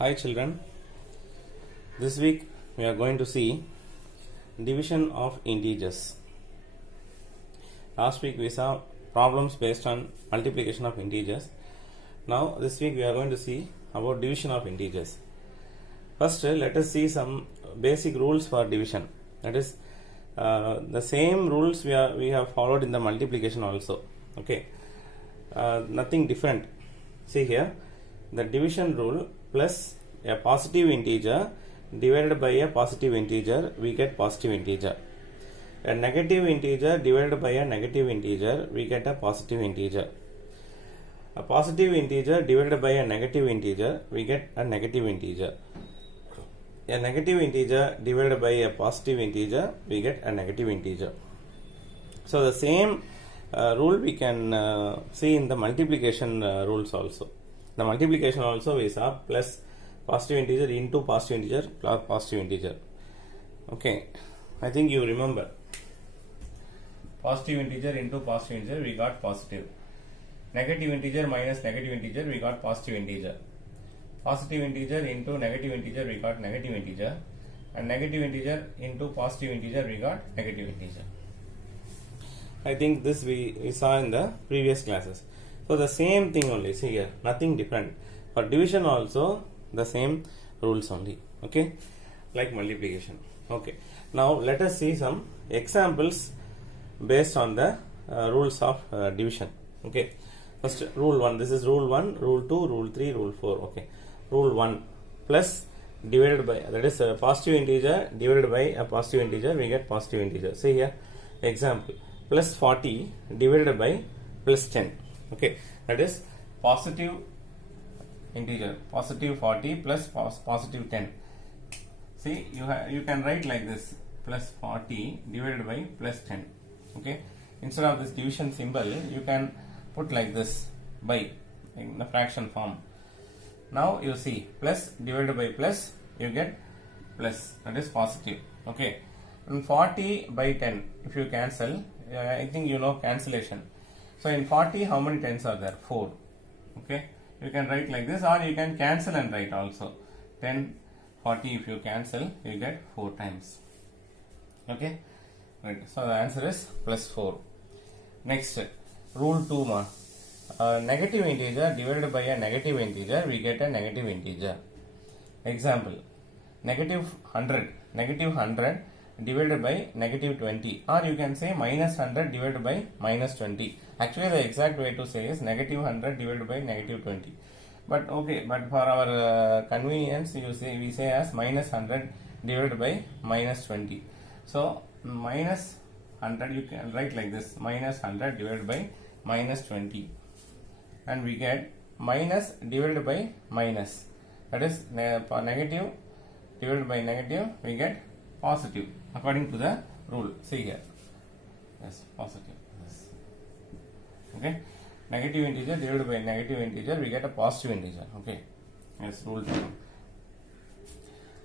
Hi children, this week we are going to see division of integers. Last week we saw problems based on multiplication of integers. Now this week we are going to see about division of integers. First let us see some basic rules for division. That is the same rules we have followed in the multiplication also. Okay, nothing different. See here, the division rule plus a positive integer divided by a positive integer, we get positive integer. A negative integer divided by a negative integer, we get a positive integer. A positive integer divided by a negative integer, we get a negative integer. A negative integer divided by a positive integer, we get a negative integer. So the same rule we can see in the multiplication rules also. The multiplication also we saw plus positive integer into positive integer plus positive integer. Okay, I think you remember. Positive integer into positive integer, we got positive. Negative integer minus negative integer, we got positive integer. Positive integer into negative integer, we got negative integer. And negative integer into positive integer, we got negative integer. I think this we saw in the previous classes. So the same thing only, see here, nothing different. For division also the same rules only, okay, like multiplication. Okay, now let us see some examples based on the rules of division. Okay, first rule 1, this is rule 1, rule 2, rule 3, rule 4. Okay, rule 1, plus divided by, that is a positive integer divided by a positive integer, we get positive integer. See here, example, plus 40 divided by plus 10. Okay, that is positive integer, positive 40 plus positive 10. See, you can write like this, plus 40 divided by plus 10. Okay, instead of this division symbol, you can put like this, by, in the fraction form. Now you see, plus divided by plus, you get plus, that is positive. Okay, and 40 by 10, if you cancel, I think you know cancellation. So in 40, how many tens are there? 4. Okay, you can write like this, or you can cancel and write also. 10, 40, if you cancel, you get 4 times. Okay, right. So the answer is plus 4. Next, rule 2 more. Negative integer divided by a negative integer, we get a negative integer. Example, negative 100. Negative 100 divided by negative 20, or you can say minus 100 divided by minus 20. Actually the exact way to say is negative 100 divided by negative 20, but okay, but for our convenience we say as minus 100 divided by minus 20. So minus 100, you can write like this, minus 100 divided by minus 20, and we get minus divided by minus, that is negative divided by negative, we get positive according to the rule. See here, yes, positive, yes. Okay, negative integer divided by negative integer, we get a positive integer. Okay, yes, rule 2.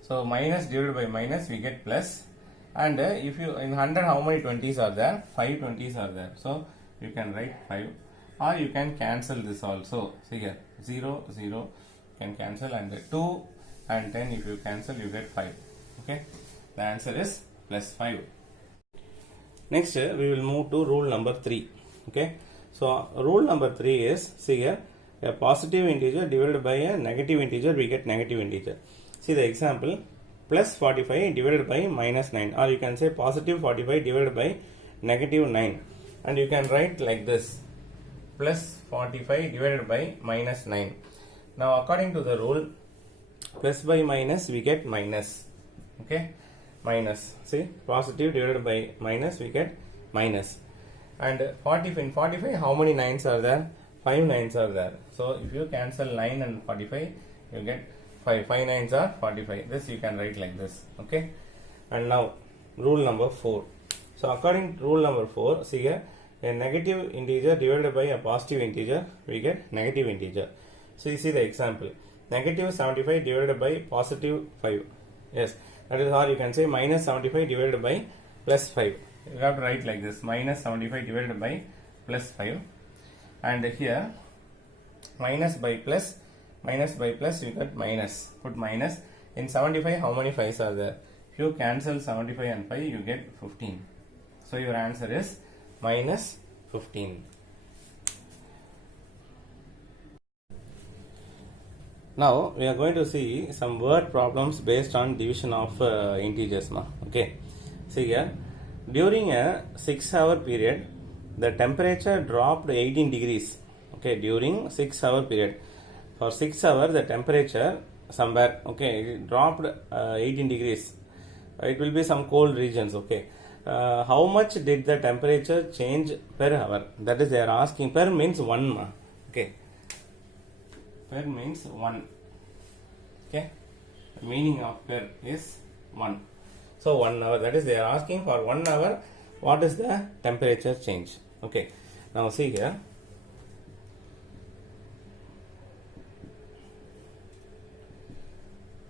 So minus divided by minus, we get plus, and if you in 100, how many 20s are there? 5 20s are there, so you can write 5, or you can cancel this also. See here, 0 0 can cancel, and 2 and 10, if you cancel, you get 5. Okay, the answer is plus 5. Next we will move to rule number 3. Okay, so rule number 3 is, see here, a positive integer divided by a negative integer, we get negative integer. See the example, plus 45 divided by minus 9, or you can say positive 45 divided by negative 9, and you can write like this, plus 45 divided by minus 9. Now according to the rule, plus by minus, we get minus. Okay, minus, see, positive divided by minus, we get minus. And 40, in 45, how many 9s are there? 5 9s are there. So if you cancel 9 and 45, you get 5 9s are 45. This you can write like this. Okay, and now rule number 4. So according to rule number 4, see here, a negative integer divided by a positive integer, we get negative integer. So you see the example, negative 75 divided by positive 5. Yes, that is, or you can say minus 75 divided by plus 5. You have to write like this, minus 75 divided by plus 5, and here minus by plus minus by plus you get minus. Put minus. In 75 how many 5s are there? If you cancel 75 and 5 you get 15. So your answer is minus 15. Now we are going to see some word problems based on division of integers. Okay. See here, during a 6-hour period, the temperature dropped 18 degrees. Okay, during 6-hour period, for 6 hours the temperature somewhere, okay, it dropped 18 degrees. It will be some cold regions. Okay, how much did the temperature change per hour? That is, they are asking. Per means 1. Okay. Per means 1. Okay, the meaning of per is 1. So 1 hour, that is, they are asking for 1 hour what is the temperature change. Okay, now see here,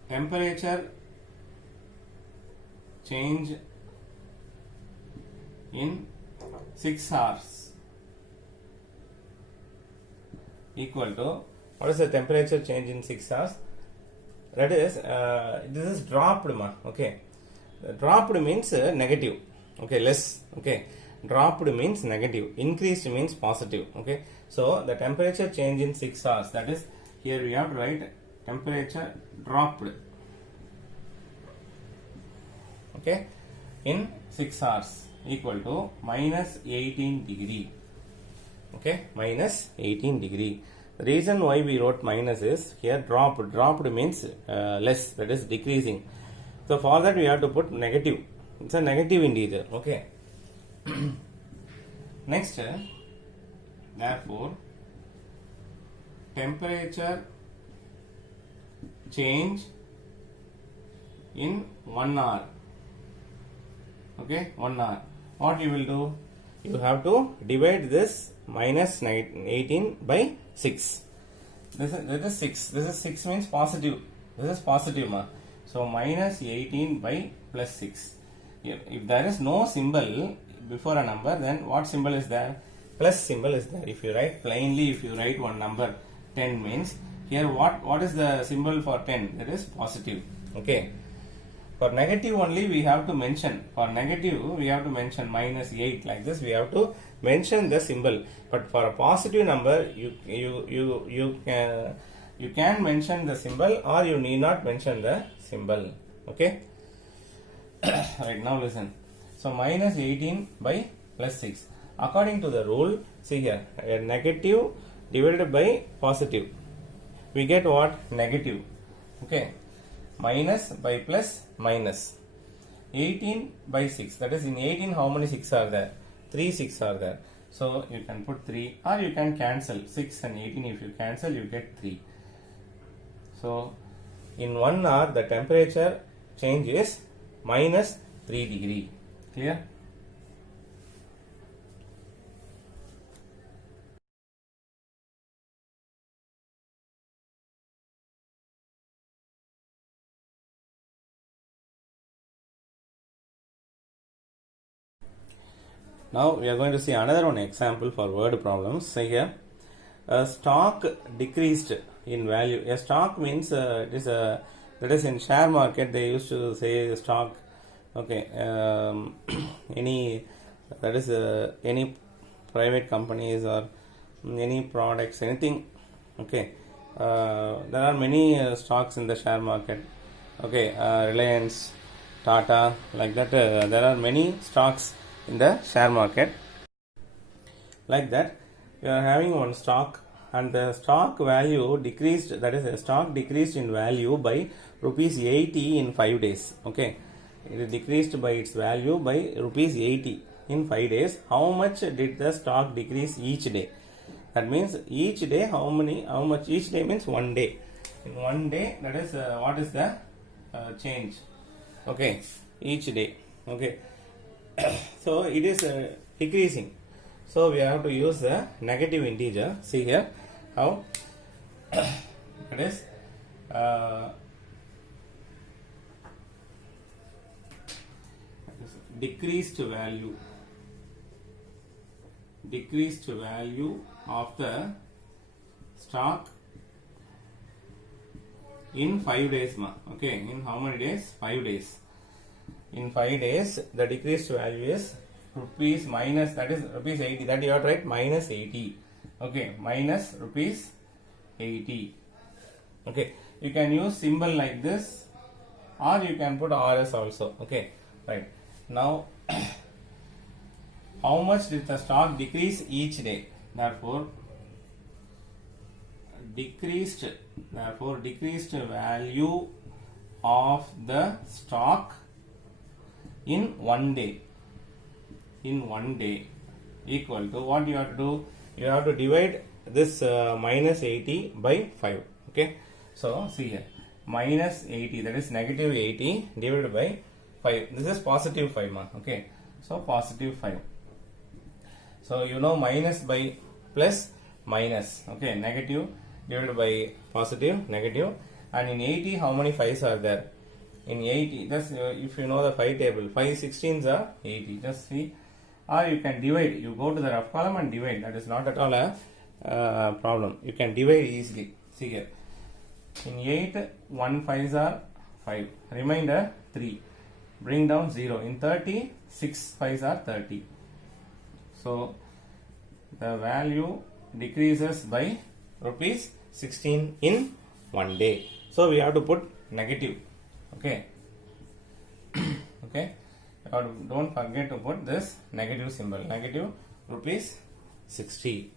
temperature change in 6 hours equal to, what is the temperature change in 6 hours? That is, this is dropped. Okay, dropped means negative. Okay, less. Okay, dropped means negative, increased means positive. Okay, so the temperature change in 6 hours, that is, here we have to write temperature dropped. Okay, in 6 hours equal to minus 18 degree. Okay, minus 18 degree. The reason why we wrote minus is, here dropped. Dropped means less, that is decreasing. So for that we have to put negative. It's a negative integer. Okay. Next, therefore, temperature change in 1 hour. Okay, 1 hour. What you will do? You have to divide this minus 18 by 6. This is 6. This is 6 means positive. This is positive. So minus 18 by plus 6. If there is no symbol before a number, then what symbol is there? Plus symbol is there. If you write plainly, if you write one number 10 means, here what is the symbol for 10? That is positive. Okay. For negative only we have to mention. For negative we have to mention minus 8, like this we have to mention the symbol. But for a positive number you can mention the symbol, or you need not mention the symbol. Okay. Right, now listen. So minus 18 by plus 6. According to the rule, see here, a negative divided by positive, we get what? Negative. Okay. Minus by plus minus. 18 by 6. That is, in 18 how many 6 are there? 3 6 are there. So you can put 3, or you can cancel 6 and 18. If you cancel, you get 3. So in 1 hour the temperature change is minus 3 degree. Clear? Now we are going to see another one example for word problems. Say here, a stock decreased in value. A stock means it is a, that is, in share market they used to say stock. Okay, any, that is any private companies or any products, anything. Okay, there are many stocks in the share market. Okay, Reliance, Tata, like that. There are many stocks in the share market. Like that, you are having one stock, and the stock value decreased, that is, the stock decreased in value by rupees 80 in 5 days. Okay, it is decreased by its value by rupees 80 in 5 days. How much did the stock decrease each day? That means each day how much each day means 1 day. In 1 day, that is, what is the change? Okay, each day. Okay. So it is decreasing. So we have to use the negative integer. See here how it is decreased value of the stock in 5 days, ma. Okay, in how many days? 5 days. In 5 days, the decreased value is rupees minus, that is rupees 80. That you have to write minus 80. Okay, minus rupees 80. Okay, you can use symbol like this, or you can put RS also. Okay, right. Now, how much did the stock decrease each day? Therefore, decreased value of the stock in 1 day. In 1 day equal to what you have to do? You have to divide this minus 80 by 5. Okay. So see here, minus 80, that is negative 80 divided by 5. This is positive 5, ma. Okay. So positive 5. So you know minus by plus minus. Okay. Negative divided by positive, negative. And in 80, how many 5s are there? In 80, just if you know the 5 table, 5 16s are 80. Just see. Or you can divide. You go to the rough column and divide. That is not at all a problem. You can divide easily. See here. In 8, 1 5s are 5. Remainder 3. Bring down 0. In 30, 6 5s are 30. So, the value decreases by rupees 16 in 1 day. So, we have to put negative. Okay. Okay. Don't forget to put this negative symbol. Negative rupees 60.